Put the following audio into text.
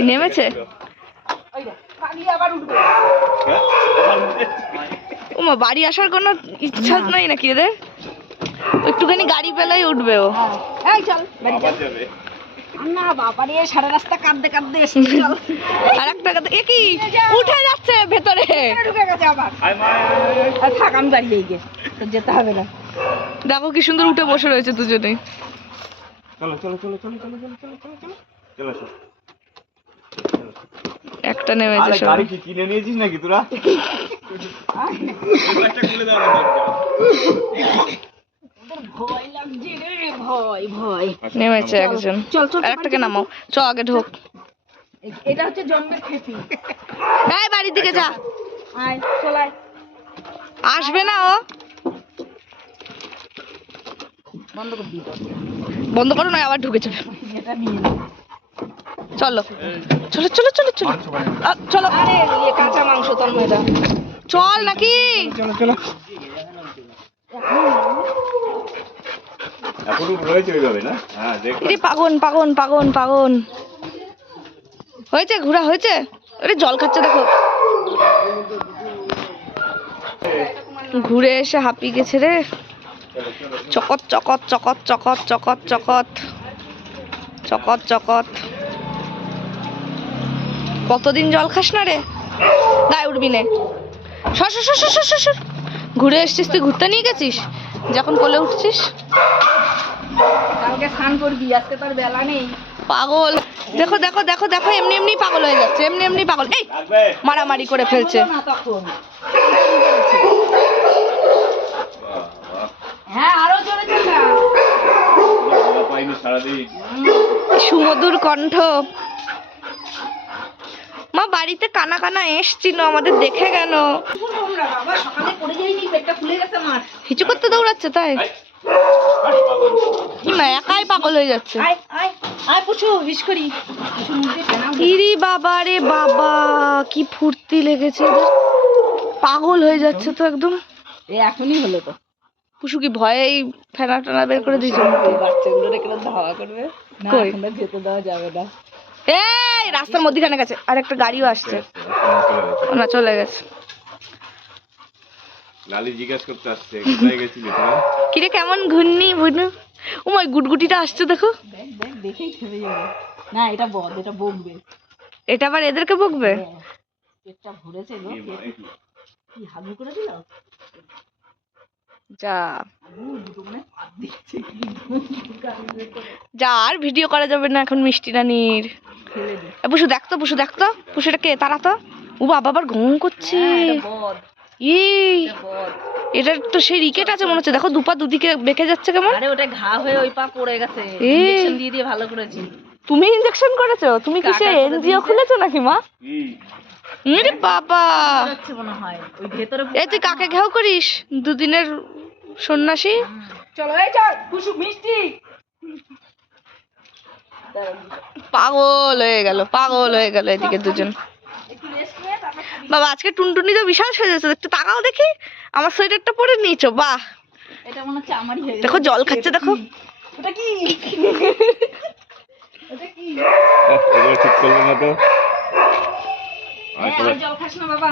কি নেমেছে হ্যাঁ? ওমা বাড়ি আসার কোনো ইচ্ছা নাই নাকি এদের একটুখানি গাড়ি পেলেই উঠবে ও হ্যাঁ চল না বাবা রে সারা রাস্তা কাঁদতে কাঁদতে এসছি আর একটা কথা এ কি উঠে যাচ্ছে ভেতরে ঢুকে গেছে আবার আয় মা আর থাক আমি বাড়ি গিয়ে যেতে হবে না দেখো কি সুন্দর উঠে বসে রয়েছে দুজনেই চলো চলো চলো চলো চলো চলো চলো চলো চলো চলো একটা নেমেছে আরে গাড়ি কি কিনে নিয়েছিস নাকি তোরা? একটা খুলে দাও না ওদের ভয় লাগছে রে ভয় ভয় নেমেছে একজন চল চল। আর একটাকে নামাও। চ আগে ঢোক। এটা হচ্ছে জন্মের খেপি। এই বাড়ির দিকে যা। আয় চলায় আসবে না ও। বন্ধ করে দিই বন্ধ করো না আবার ঢুকে যাবে। এটা নিয়ে নে। চলো। চলো চলো চলো চলো। চলো। আরে ইয়ে কাঁচা মাংস তোর মেয়েটা চল নাকি? চলো চলো। হ্যাঁ পাগন পাগন পাগন পাগন হয়েছে ঘোরা হয়েছে? আরে জল খাচ্ছে দেখো। ঘুরে এসে হাঁপিয়ে গেছে রে। চকত চকত চকত চকত চকত চকত। চকত চকত। কতদিন জল খাস না রে? গায়ে উঠবি নে। সর সর সর সর সর, ঘুরে এসছিস তুই ঘুরতে নিয়ে গেছিস? যখন কোলে উঠছিস? কালকে স্নান করবি আজকে তোর বেলা নেই। পাগল। দেখো দেখো দেখো দেখো এমনি এমনি পাগল হয়ে যাচ্ছে এমনি এমনি পাগল। এই মারামারি করে ফেলছে। হ্যাঁ আরও জোরে সারাদিন সুমধুর কণ্ঠ। মা বাড়িতে কানা কানা এসছিল আমাদের দেখে গেল। হিচু করতে দৌড়াচ্ছে তাই? একাই পাগল হয়ে যাচ্ছে। বাবা রে বাবা কি ফুর্তি লেগেছে পাগল হয়ে যাচ্ছে তো একদম। এখনই হলো তো। পুষু কি ভয়েই ফেনা টানা বের করে দিয়েছে? বাচ্চাগুলো ধাওয়া করবে। না ভেতর দেওয়া যাবে না। এই রাস্তার মধ্যখানে গেছে। আর একটা গাড়িও আসছে। না চলে গেছে। লালি জিজ্ঞাসা করতে আসছে কোথায় গেছিলি তোরা? কিরে কেমন ঘুরনি বুনু ও মাই গুটগুটিটা আসছে দেখো। দেখ দেখ দেখেই থেমে যাবে। না এটা বদ এটা বকবে। এটা আবার এদেরকে বকবে? হ্যাঁ। পেটটা ভরেছে গো কি? হাগু করে দিল? যা। যা আর ভিডিও করা যাবে না এখন মিষ্টি রানীর। পুষু দেখতো পুষু দেখতো পুষুটা কে? তারা তো? ও বাবা আবার ঘুম করছে। হ্যাঁ, এটা বদ। এই এটা বদ। এটা তো সেই রিকেট আছে মনে হচ্ছে। দেখো দুপা দুদিকে বেঁকে যাচ্ছে কেমন। আরে ওটা ঘা হয়ে ওই পা পড়ে গেছে। ইনজেকশন দিয়ে দিয়ে ভালো করেছি। তুমি ইনজেকশন করেছ? তুমি কি সে কাকা করে এনজিও খুলেছো নাকি মা? আরে বাবা। এই তুই কাকে ঘেউ করিস? দুদিনের সন্ন্যাসী? চলো এই চল। কুসুম মিষ্টি। পাগল হয়ে গেল পাগল হয়ে গেল এদিকে দুজন। বাবা আজকে টুনটুনি তো বিশাল সেজেছে একটু তাকাও দেখি। আমার সোয়েটারটা পরে নিয়েছো বাহ। এটা মনে হচ্ছে আমারই দেখো জল খাচ্ছে দেখো। ওটা কি? ওটা কি? ঠিক করল না তো? সবাই জল খাস না বাবা।